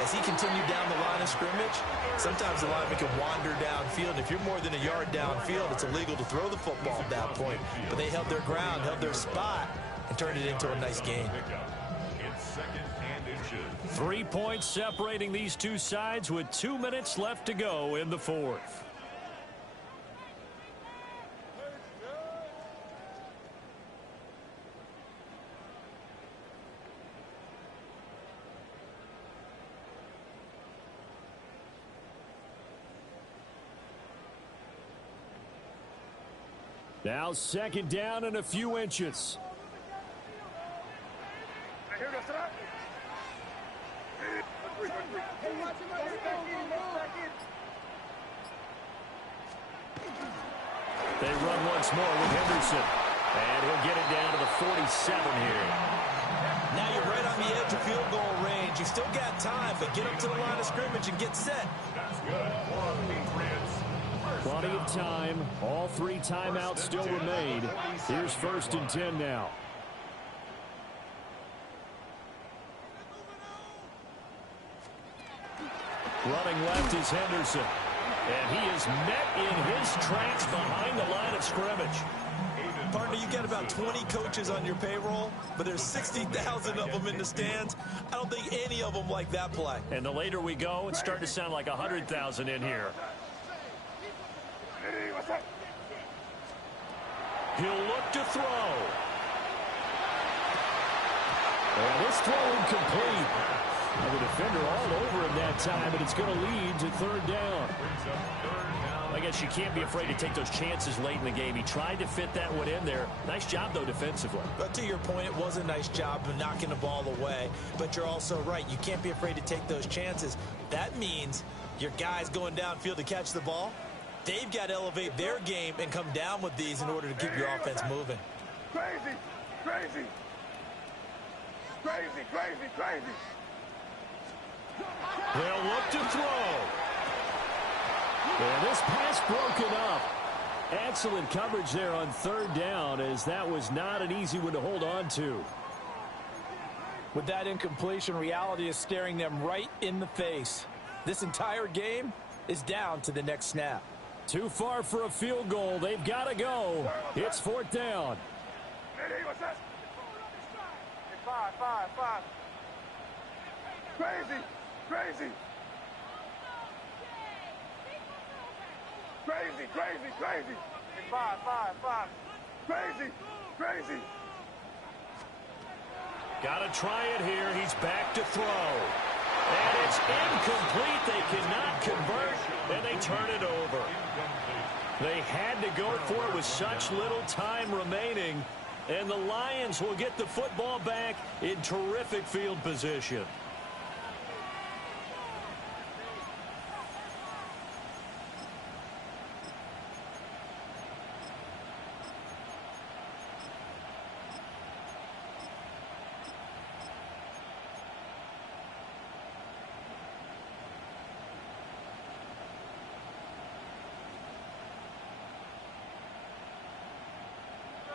as he continued down the line of scrimmage, sometimes the lineman can wander downfield. If you're more than a yard downfield, it's illegal to throw the football at that point. But they held their ground, held their spot, and turned it into a nice gain. 3 points separating these two sides with 2 minutes left to go in the fourth. Now 2nd down and a few inches. They run once more with Henderson. And he'll get it down to the 47 here. Now you're right on the edge of field goal range. You still got time, but get up to the line of scrimmage and get set. That's good. Plenty of time. All 3 timeouts still remain. Here's 1st and 10 now. Running left is Henderson. And he is met in his tracks behind the line of scrimmage. Partner, you got about 20 coaches on your payroll, but there's 60,000 of them in the stands. I don't think any of them like that play. And the later we go, it's starting to sound like 100,000 in here. He'll look to throw. And this throw incomplete. And the defender all over him that time, and it's going to lead to 3rd down. I guess you can't be afraid to take those chances late in the game. He tried to fit that one in there. Nice job, though, defensively. But to your point, it was a nice job of knocking the ball away. But you're also right. You can't be afraid to take those chances. That means your guys going downfield to catch the ball, they've got to elevate their game and come down with these in order to keep your offense moving. Crazy, crazy, crazy, crazy, crazy. They'll look to throw. And this pass broken up. Excellent coverage there on 3rd down, as that was not an easy one to hold on to. With that incompletion, reality is staring them right in the face. This entire game is down to the next snap. Too far for a field goal. They've got to go. It's 4th down. Hey, what's that? Five. Crazy, crazy. Crazy, crazy, crazy. Five. Crazy. Got to try it here. He's back to throw. And it's incomplete. They cannot convert, and they turn it over. They had to go for it with such little time remaining, and the Lions will get the football back in terrific field position.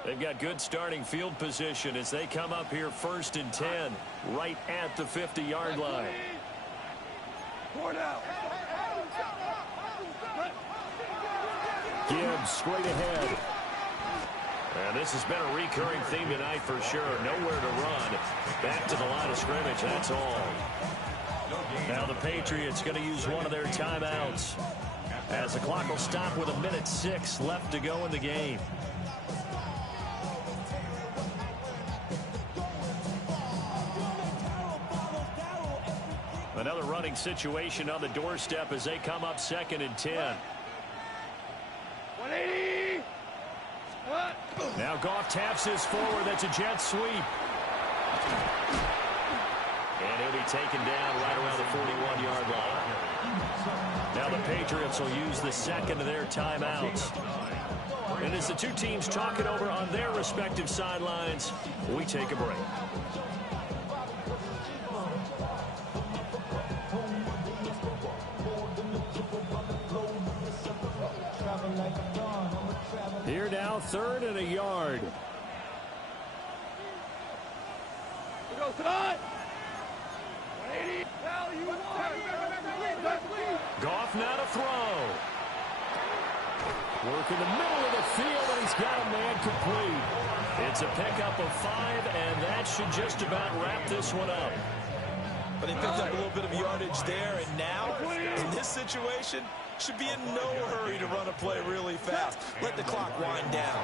They've got good starting field position as they come up here 1st and 10, right at the 50-yard line. Gibbs straight ahead. And this has been a recurring theme tonight for sure. Nowhere to run. Back to the line of scrimmage, that's all. Now the Patriots going to use one of their timeouts. As the clock will stop with 1:06 left to go in the game. Another running situation on the doorstep as they come up 2nd and 10. 180. Now Goff taps this forward. That's a jet sweep. And he'll be taken down right around the 41-yard line. Now the Patriots will use the second of their timeouts. And as the two teams talk it over on their respective sidelines, we take a break. Here now, 3rd and a yard. We go tonight. 180. Hell, you won. Goff now to throw. Work in the middle of the field, and he's got a man complete. It's a pickup of 5, and that should just about wrap this one up. But he picked up a little bit of yardage there, and now, in this situation, should be in no hurry to run a play really fast. Let the clock wind down.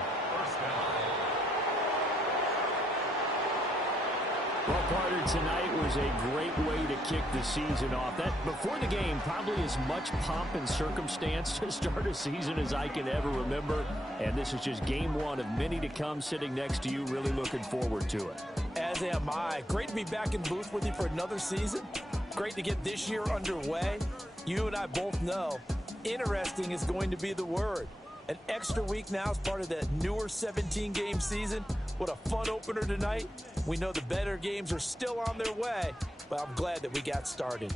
Well, partner, tonight was a great way to kick the season off. That before the game, probably as much pomp and circumstance to start a season as I can ever remember. And this is just game 1 of many to come. Sitting next to you, really looking forward to it. As am I. Great to be back in booth with you for another season. Great to get this year underway. You and I both know interesting is going to be the word. An extra week now as part of that newer 17-game season. What a fun opener tonight. We know the better games are still on their way, but I'm glad that we got started.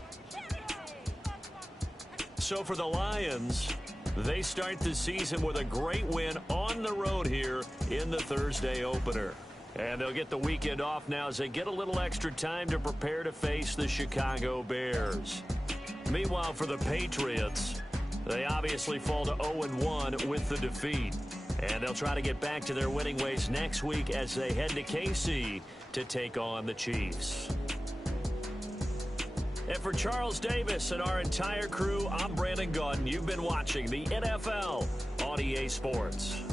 So for the Lions, they start the season with a great win on the road here in the Thursday opener. And they'll get the weekend off now as they get a little extra time to prepare to face the Chicago Bears. Meanwhile, for the Patriots, they obviously fall to 0-1 with the defeat. And they'll try to get back to their winning ways next week as they head to KC to take on the Chiefs. And for Charles Davis and our entire crew, I'm Brandon Gaudin. You've been watching the NFL on EA Sports.